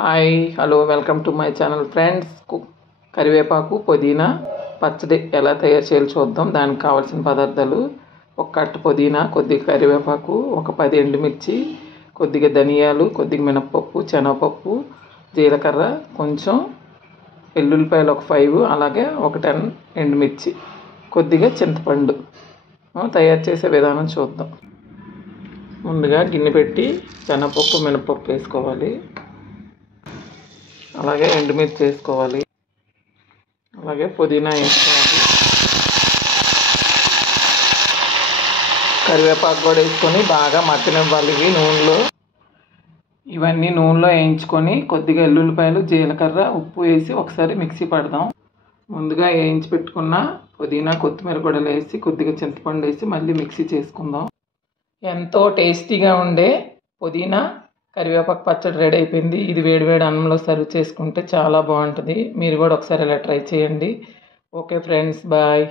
Hi hello welcome to my channel friends. కరివేపాకు పుదీనా పచ్చడి ఎలా తయారు చేయాలో చూద్దాం. దానికి కావాల్సిన పదార్థాలు: ఒక కట్ట పుదీనా, కొద్దిగా కరివేపాకు, ఒక 10 ఎండుమిర్చి, కొద్దిగా ధనియాలు, కొద్దిగా మినపప్పు, శనగపప్పు, జీలకర్ర, కొంచెం వెల్లుల్లిపాయలు ఒక 5, అలాగే ఒక 10 ఎండుమిర్చి, కొద్దిగా చింతపండు. తయారు చేసే విధానం చూద్దాం. ముందుగా గిన్నె పెట్టి శనగపప్పు, మినపప్పు వేసుకోవాలి. అలాగే ఎండుమిర్చి వేసుకోవాలి. అలాగే పుదీనా వేసుకోవాలి. కరివేపాకు కూడా వేసుకొని బాగా మగ్గనివ్వాలి. ఇవన్నీ నూనెలో వేయించుకొని కొద్దిగా ఎల్లుల్లిపాయలు, జీలకర్ర, ఉప్పు వేసి ఒకసారి మిక్సీ పడదాం. ముందుగా వేయించి పెట్టుకున్న పుదీనా, కొత్తిమీర కూడా వేసి కొద్దిగా చింతపండు వేసి మళ్ళీ మిక్సీ చేసుకుందాం. ఎంతో టేస్టీగా ఉండే పుదీనా కరివేపాకు పచ్చడి రెడీ అయిపోయింది. ఇది వేడివేడి అన్నంలో సర్వ్ చేసుకుంటే చాలా బాగుంటుంది. మీరు కూడా ఒకసారి ఇలా ట్రై చేయండి. Okay friends, bye.